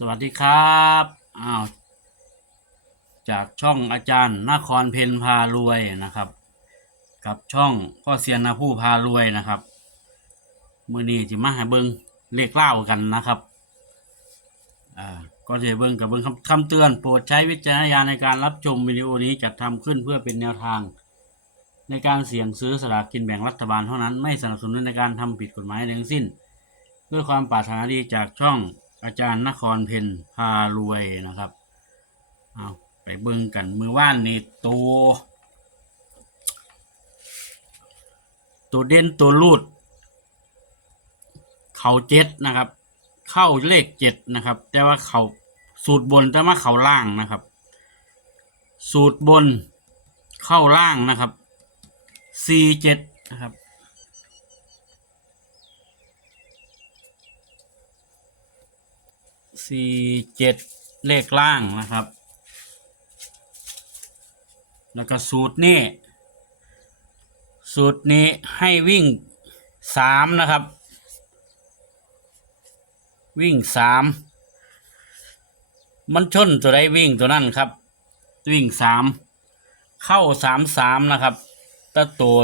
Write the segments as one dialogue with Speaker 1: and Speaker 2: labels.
Speaker 1: สวัสดีครับอ้าวจากช่องอาจารย์นครเพนพารวยนะครับ กับช่องก็เซียนนาผู้พารวยนะครับมื่อนี้จะมาห้เบิงเลขเล่ากันนะครับอ่าก็จะเบิงกับเบิงคำคำเตือน โปรดใช้วิจารณญาณในการรับชมวิดีโอนี้จัดทำขึ้นเพื่อเป็นแนวทาง ในการเสี่ยงซื้อสลากกินแบ่งรัฐบาลเท่านั้นไม่สนับสนุนในการทำผิดกฎหมายใดทั้งสิ้น ด้วยความปรารถนาดีจากช่อง อาจารย์นครเพนพารวยนะครับ เอาไปเบิ่งกันมือว่านนี่ตัว ตัวเด่นตัวรูด เข่าเจ็ดนะครับ เข้าเลขเจ็ดนะครับ แต่ว่าเขาสูตรบนแต่ว่าเขาล่างนะครับ สูตรบนเข้าล่างนะครับ C เจ็ดนะครับ สี่เจ็ดเลขล่างนะครับ แล้วก็สูตรนี้ สูตรนี้ให้วิ่งสามนะครับ วิ่งสามมันชนตัวใดวิ่งตัวนั้นครับ วิ่งสามเข้าสามสามนะครับแต่ตัว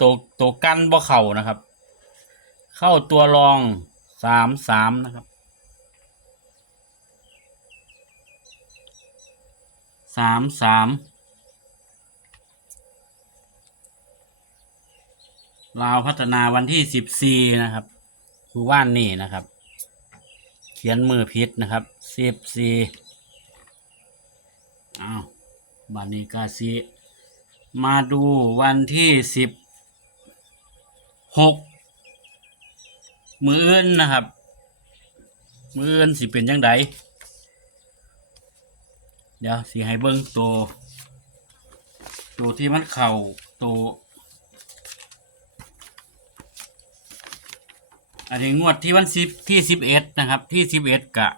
Speaker 1: ตัวตัวกันบ่เข่านะครับ เข้าตัวรองสามสามนะครับ สามสามลาวพัฒนาวันที่สิบสี่นะครับคือว่านนี่นะครับ เขียนมือพิษนะครับสิบสี่อ้าวบันนี้กาซีมาดูวันที่สิบหกมืออื่นนะครับ มืออื่นสิเป็นยังไง เดี๋ยวสิให้เบิ้งตัวตัวที่มันเข่าตัวอันนี้งวดที่วันสิบที่สิบเอ็ดนะครับ ที่สิบเอ็ดกะ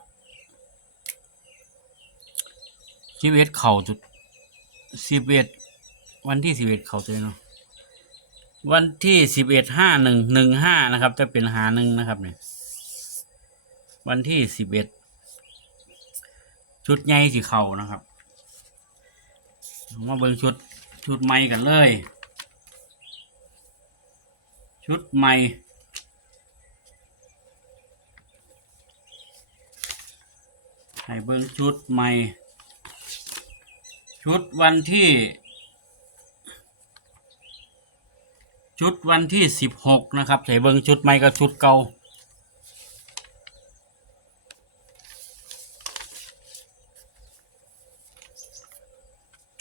Speaker 1: สิบเอ็ดเข่าจุดสิบเอ็ดวันที่สิบเอ็ดเข่าตัวเนาะวันที่สิบเอ็ดห้าหนึ่งหนึ่งห้านะครับ จะเป็นหาหนึ่งนะครับเนี่ยวันที่สิบเอ็ด ชุดใหญ่สีเข่านะครับมาเบิ่งชุดชุดใหม่กันเลย ชุดใหม่ให้เบิ่งชุดใหม่ ชุดวันที่ ชุดวันที่สิบหกนะครับให้เบิ่งชุดใหม่กับชุดเก่า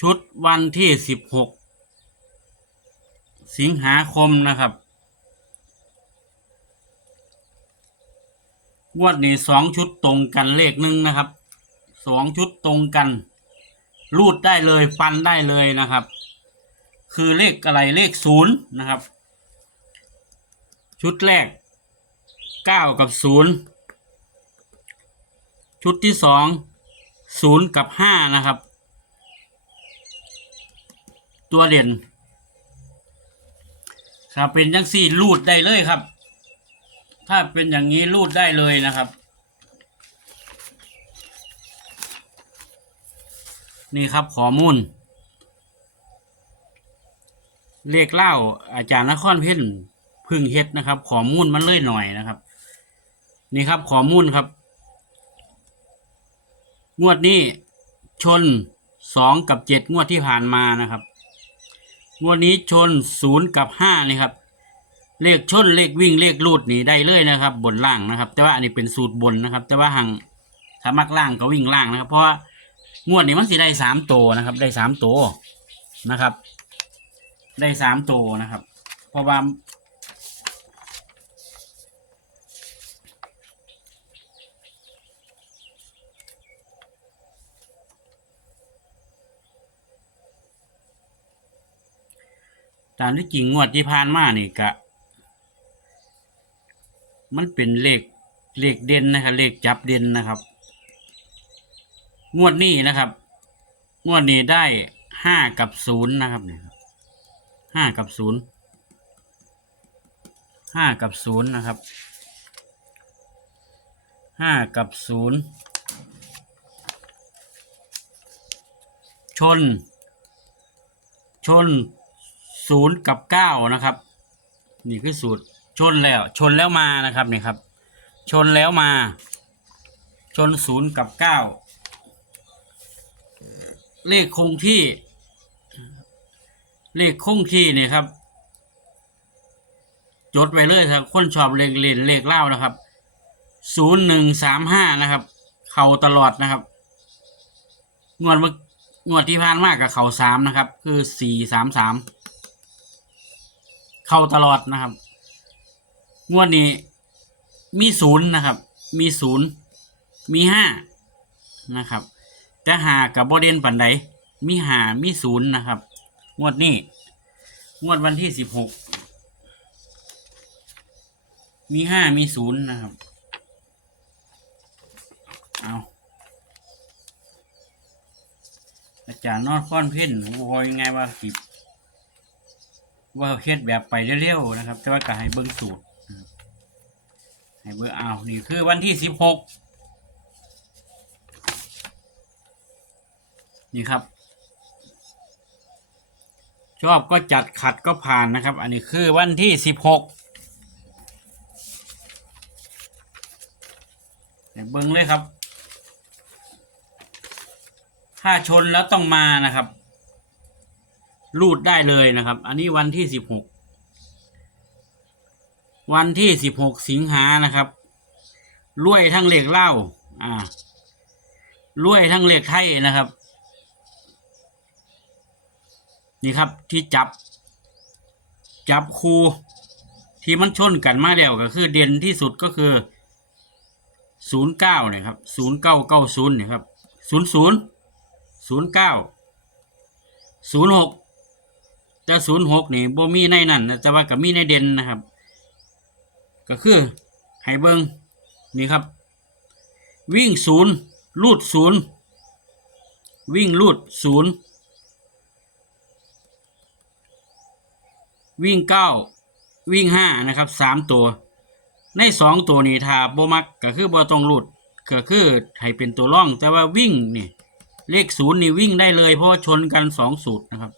Speaker 1: ชุดวันที่สิบหกสิงหาคมนะครับงวดนี้สองชุดตรงกันเลขหนึ่งนะครับสองชุดตรงกัน รูดได้เลยฟันได้เลยนะครับ คือเลขอะไรเลขศูนย์นะครับ ชุดแรกเก้ากับศูนย์ชุดที่สองศูนย์กับห้านะครับ ตัวเด่นถ้าเป็นจังสี่รูดได้เลยครับ ถ้าเป็นอย่างนี้รูดได้เลยนะครับ นี่ครับข้อมูลเลขเล่าอาจารย์นครเพ่นพึ่งเฮ็ดนะครับข้อมูลมันเลยหน่อยนะครับ นี่ครับข้อมูลครับ งวดนี้ชนสองกับเจ็ดงวดที่ผ่านมานะครับ งวดนี้ชนศูนย์กับห้านี่ครับ เลขชนเลขวิ่งเลขลูดนี่ได้เลยนะครับ บนล่างนะครับ แต่ว่าอันนี้เป็นสูตรบนนะครับ แต่ว่าหางถ้ามักล่างก็วิ่งล่างนะครับ เพราะว่างวดนี้มันสิได้สามตัวนะครับ ได้สามตัวนะครับ ได้สามตัวนะครับ เพราะว่า ตามที่จริงงวดที่ผ่านมานี่กะ มันเป็นเลขเลขเด่นนะครับ เลขจับเด่นนะครับ งวดนี้นะครับ งวดนี้ได้ห้ากับศูนย์นะครับเนี่ยห้ากับศูนย์ห้ากับศูนย์นะครับห้ากับศูนย์ชน ชน ศูนย์กับเก้านะครับ นี่คือสูตรชนแล้ว ชนแล้วมานะครับนี่ครับ ชนแล้วมา ชนศูนย์กับเก้าเลขคงที่ เลขคงที่นี่ครับ จดไว้เลยครับคนชอบเลขเล่นเลขเล่านะครับศูนย์หนึ่งสามห้านะครับ เข่าตลอดนะครับ งวดเมื่องวดที่ผ่านมากกับเข่าสามนะครับ คือสี่สามสาม เข่าตลอดนะครับ งวดนี้มีศูนย์นะครับ มีศูนย์มีห้านะครับ แต่หากับบอเดนปันใดมีหามีศูนย์นะครับ งวดนี้ งวดวันที่สิบหกมีห้ามีศูนย์นะครับ เอาอาจารย์นอดค้อนเพ่นวอยงไงว่าสิ ว่าเฮ็ดแบบไปเร็วๆนะครับ แต่ว่าก็ให้เบิ้งสูตรให้เบิ้งเอานี่คือวันที่สิบหกนี่ครับ ชอบก็จัดขัดก็ผ่านนะครับ อันนี้คือวันที่สิบหกเดี๋ยวเบิ้งเลยครับ ถ้าชนแล้วต้องมานะครับ รูดได้เลยนะครับ อันนี้วันที่สิบหกวันที่สิบหกสิงหานะครับรวยทั้งเหล็กเหล้าอ่ารวยทั้งเหล็กไทยนะครับ นี่ครับที่จับ จับคูที่มันชนกันมาแล้วก็คือเด่นที่สุดก็คือศูนย์เก้าเนี่ยครับศูนย์เก้าเก้าศูนย์เนี่ยครับศูนย์ศูนย์ศูนย์เก้าศูนย์หก แต่ศูนย์หกนี่บ่มีในนั่นนะแต่ว่ากับมีในเด่นนะครับ ก็คือให้เบิงนี่ครับ วิ่งศูนย์ลูดศูนย์วิ่งลูดศูนย์วิ่งเก้าวิ่งห้านะครับสามตัว ในสองตัวนี้ถ้าบ่มักก็คือบ่ต้องหลุดก็คือให้เป็นตัวร่อง แต่ว่าวิ่งนี่เลขศูนย์นี่วิ่งได้เลย เพราะว่าชนกันสองสูตรนะครับ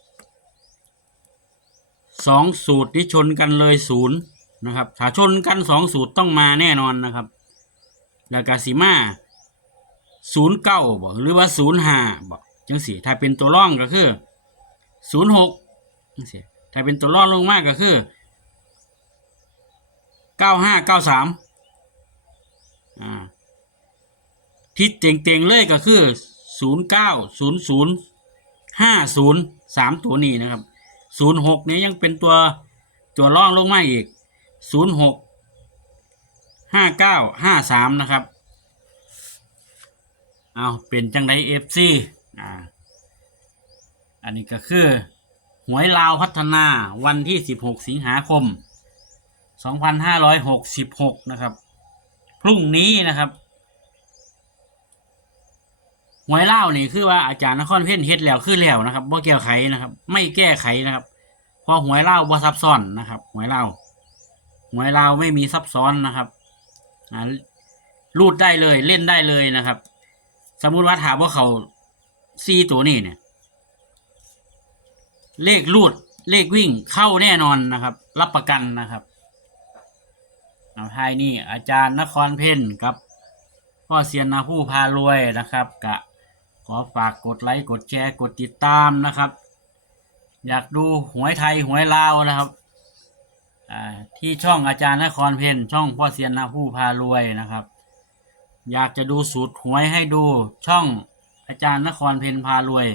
Speaker 1: สองสูตรที่ชนกันเลยศูนย์นะครับ ถ้าชนกันสองสูตรต้องมาแน่นอนนะครับแล้วก็สีมาศูนย์เก้าบอกหรือว่าศูนย์ห้าบอกจังสิถ้าเป็นตัวร่องก็คือศูนย์หกจังสิถ้าเป็นตัวร่องลงมากก็คือเก้าห้าเก้าสามอ่าทิศเต็งๆเลยก็คือศูนย์เก้าศูนย์ศูนย์ห้าศูนย์สามตัวนี้นะครับ ศูนย์หกนี้ยังเป็นตัวตัวร่องลงมาอีกศูนย์หกห้าเก้าห้าสามนะครับ เอาเป็นจังไดเอฟซีอ่า อันนี้ก็คือ หวยลาวพัฒนาวันที่สิบหกสิงหาคม2566นห้าร้อยหกสิบหกนะครับ พรุ่งนี้นะครับ วยเล่านี่คือว่าอาจารย์นครเพ่นเฮ็ดแล้วคือแล้วนะครับบ่แก้ไขนะครับ ไม่แก้ไขนะครับเพอหวยเล่าบ่ซับซ้อนนะครับหวยเล่าหวยเล่าไม่มีซับซ้อนนะครับอ่ารูดได้เลยเล่นได้เลยนะครับ สมมุติว่าถามว่าเขาซีตัวนี้เนี่ย เลขรูดเลขวิ่งเข้าแน่นอนนะครับ รับประกันนะครับเอาท้ายนี่อาจารย์นครเพ่นกับพ่อเซียนนาผู้พารวยนะครับกะ อฝากกดไลค์กดแชร์กดติดตามนะครับ อยากดูหวยไทยหวยลาวนะครับที่ช่องอาจารย์นครเพนช่องพ่อเซียนนาผู้พารวยนะครับ อยากจะดูสูตรหวยให้ดูช่องอาจารย์นครเพนพารวย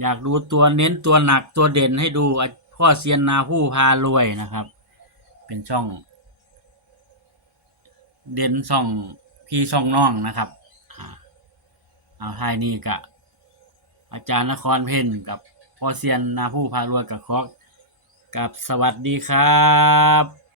Speaker 1: อยากดูตัวเน้นตัวหนักตัวเด่นให้ดูพ่อเซียนนาผู้พารวยนะครับ เป็นช่อง เด่นส่องพี่ส่องน้องนะครับ เอาท้ายนี้กะ อาจารย์นครเพ่นกับพ่อเซียนนาผู้พารวยกับคอกกับสวัสดีครับ